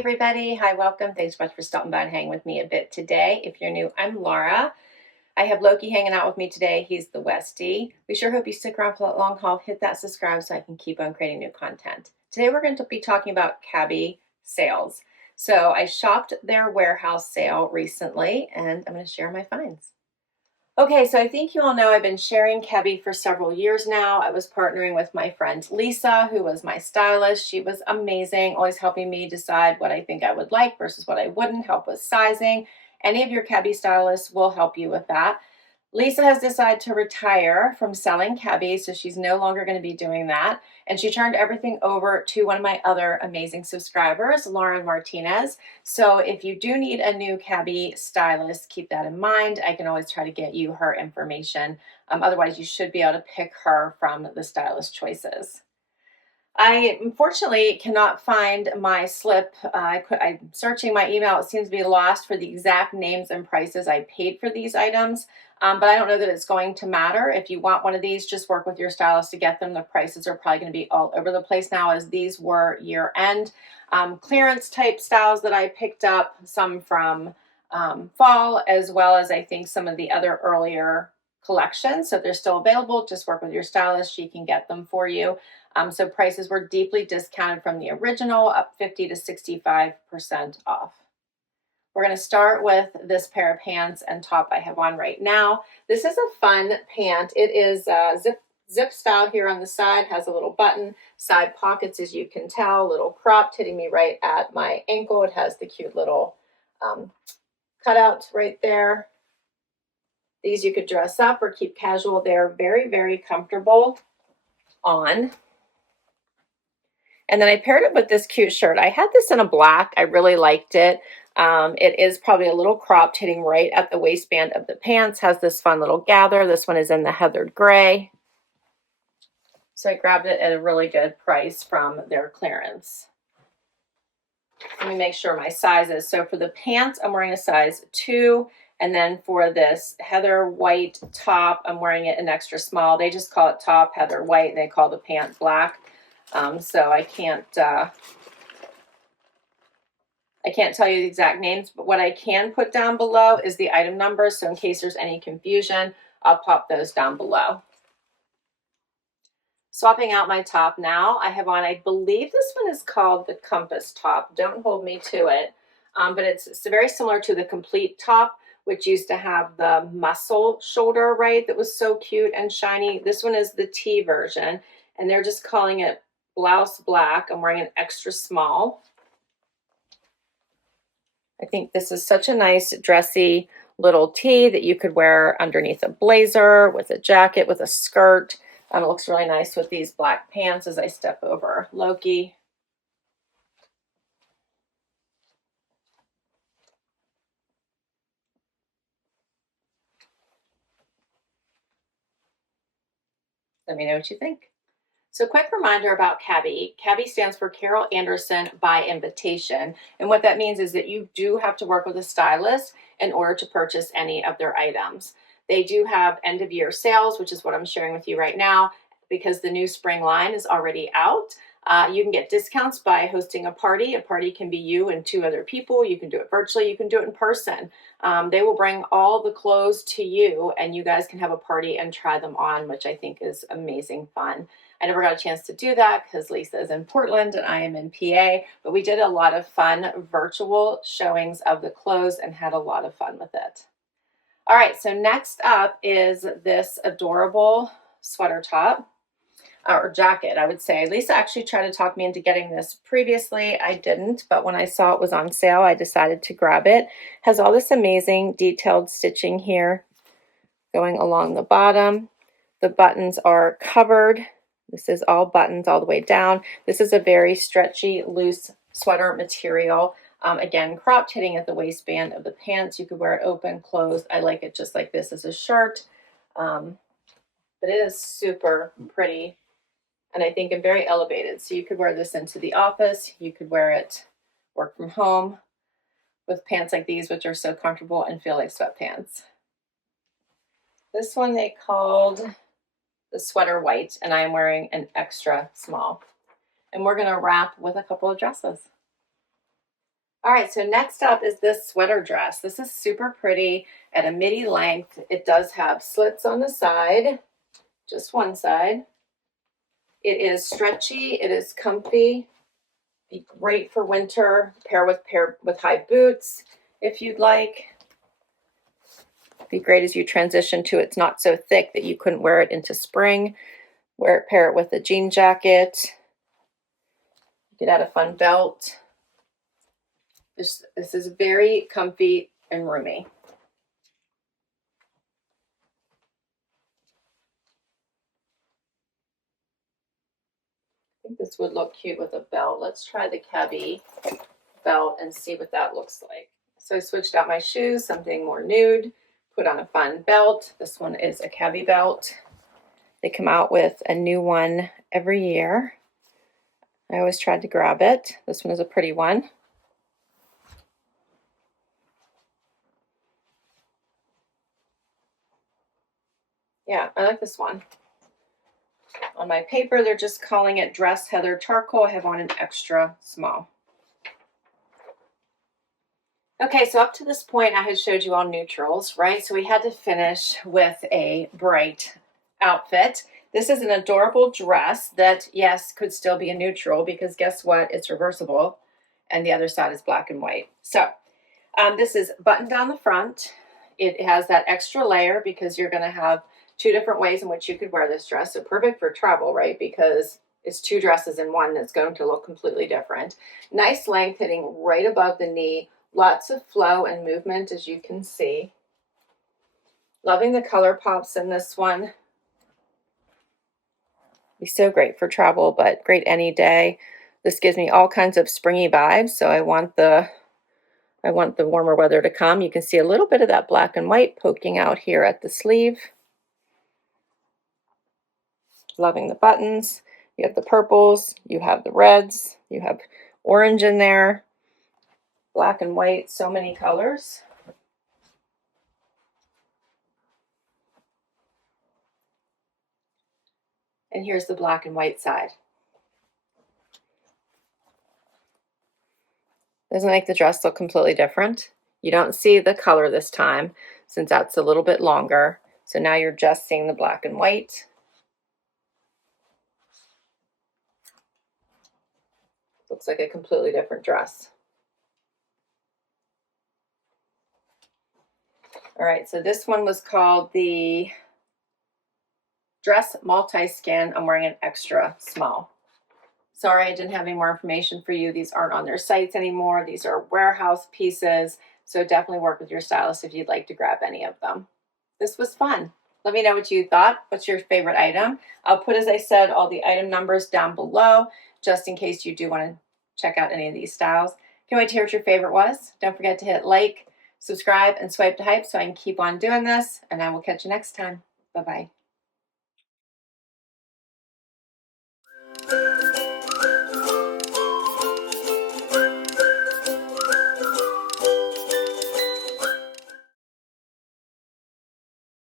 everybody. Hi, welcome. Thanks so much for stopping by and hanging with me a bit today. If you're new, I'm Laura. I have Loki hanging out with me today. He's the Westie. We sure hope you stick around for that long haul. Hit that subscribe so I can keep on creating new content. Today we're going to be talking about Cabi sales. So I shopped their warehouse sale recently and I'm going to share my finds. Okay, so I think you all know I've been sharing Cabi for several years now. I was partnering with my friend Lisa, who was my stylist. She was amazing, always helping me decide what I think I would like versus what I wouldn't, help with sizing. Any of your Cabi stylists will help you with that. Lisa has decided to retire from selling Cabi, so she's no longer going to be doing that. And she turned everything over to one of my other amazing subscribers, Lauren Martinez. So if you do need a new Cabi stylist, keep that in mind. I can always try to get you her information. Otherwise, you should be able to pick her from the stylist choices. I unfortunately cannot find my slip. I'm searching my email. It seems to be lost for the exact names and prices I paid for these items. But I don't know that it's going to matter. If you want one of these, just work with your stylist to get them. The prices are probably going to be all over the place now, as these were year end. Clearance type styles that I picked up, some from fall, as well as I think some of the other earlier collections. So if they're still available, just work with your stylist. She can get them for you. So prices were deeply discounted from the original, up 50 to 65% off. We're going to start with this pair of pants and top I have on right now. This is a fun pant. It is zip style here on the side, has a little button, side pockets as you can tell, little cropped, hitting me right at my ankle. It has the cute little cutout right there. These you could dress up or keep casual. They're very, very comfortable on. And then I paired it with this cute shirt. I had this in a black. I really liked it. It is probably a little cropped, hitting right at the waistband of the pants. Has this fun little gather. This one is in the heathered gray. So I grabbed it at a really good price from their clearance. Let me make sure my sizes. So for the pants, I'm wearing a size 2. And then for this heather white top, I'm wearing it an extra small. They just call it top heather white, and they call the pant black. So I can't tell you the exact names, but what I can put down below is the item numbers. So in case there's any confusion, I'll pop those down below. Swapping out my top now, I have on, I believe this one is called the Compass top. Don't hold me to it, but it's very similar to the complete top, which used to have the muscle shoulder, right? That was so cute and shiny. This one is the T version, and they're just calling it Blouse black. I'm wearing an extra small. I think this is such a nice dressy little tee that you could wear underneath a blazer, with a jacket, with a skirt. It looks really nice with these black pants as I step over Loki. Let me know what you think. So quick reminder about Cabi. Cabi stands for Carol Anderson by invitation. And what that means is that you do have to work with a stylist in order to purchase any of their items. They do have end of year sales, which is what I'm sharing with you right now, because the new spring line is already out. You can get discounts by hosting a party. A party can be you and 2 other people. You can do it virtually. You can do it in person. They will bring all the clothes to you, and you guys can have a party and try them on, which I think is amazing fun. I never got a chance to do that because Lisa is in Portland and I am in PA, but we did a lot of fun virtual showings of the clothes and had a lot of fun with it. All right, so next up is this adorable sweater top, or jacket, I would say. Lisa actually tried to talk me into getting this previously. I didn't, but when I saw it was on sale, I decided to grab it. Has all this amazing detailed stitching here going along the bottom. The buttons are covered. This is all buttons all the way down. This is a very stretchy, loose sweater material. Again, cropped, hitting at the waistband of the pants. You could wear it open, closed. I like it just like this as a shirt. But it is super pretty, and I think very elevated. So you could wear this into the office. You could wear it work from home with pants like these, which are so comfortable and feel like sweatpants. This one they called the sweater white, and I am wearing an extra small. And we're going to wrap with a couple of dresses. All right, so next up is this sweater dress. This is super pretty at a midi length. It does have slits on the side, just one side. It is stretchy, it is comfy, be great for winter, pair with high boots if you'd like. Be great as you transition to it's not so thick that you couldn't wear it into spring. Pair it with a jean jacket. You could add a fun belt. This is very comfy and roomy. I think this would look cute with a belt. Let's try the Cabi belt and see what that looks like. So I switched out my shoes, something more nude, put on a fun belt. This one is a Cabi belt. They come out with a new one every year. I always tried to grab it. This one is a pretty one. Yeah, I like this one. On my paper, they're just calling it Dress Heather Charcoal. I have on an extra small. Okay, so up to this point, I had showed you all neutrals, right? So we had to finish with a bright outfit. This is an adorable dress that, yes, could still be a neutral because guess what? It's reversible and the other side is black and white. So this is buttoned down the front. It has that extra layer because you're going to have two different ways in which you could wear this dress. So perfect for travel, right? Because it's two dresses in one that's going to look completely different. Nice length hitting right above the knee. Lots of flow and movement, as you can see. Loving the color pops in this one. Be so great for travel, but great any day. This gives me all kinds of springy vibes, so I want the warmer weather to come. You can see a little bit of that black and white poking out here at the sleeve. Loving the buttons. You have the purples, you have the reds, you have orange in there, black and white, so many colors. And here's the black and white side. Doesn't make the dress look completely different. You don't see the color this time since that's a little bit longer. So now you're just seeing the black and white. Looks like a completely different dress. All right, so this one was called the Dress Multi-Skin. I'm wearing an extra small. Sorry, I didn't have any more information for you. These aren't on their sites anymore. These are warehouse pieces. So definitely work with your stylist if you'd like to grab any of them. This was fun. Let me know what you thought. What's your favorite item? I'll put, as I said, all the item numbers down below, just in case you do want to check out any of these styles. Can't wait to hear what your favorite was. Don't forget to hit like, subscribe, and swipe to hype so I can keep on doing this. And I will catch you next time. Bye-bye.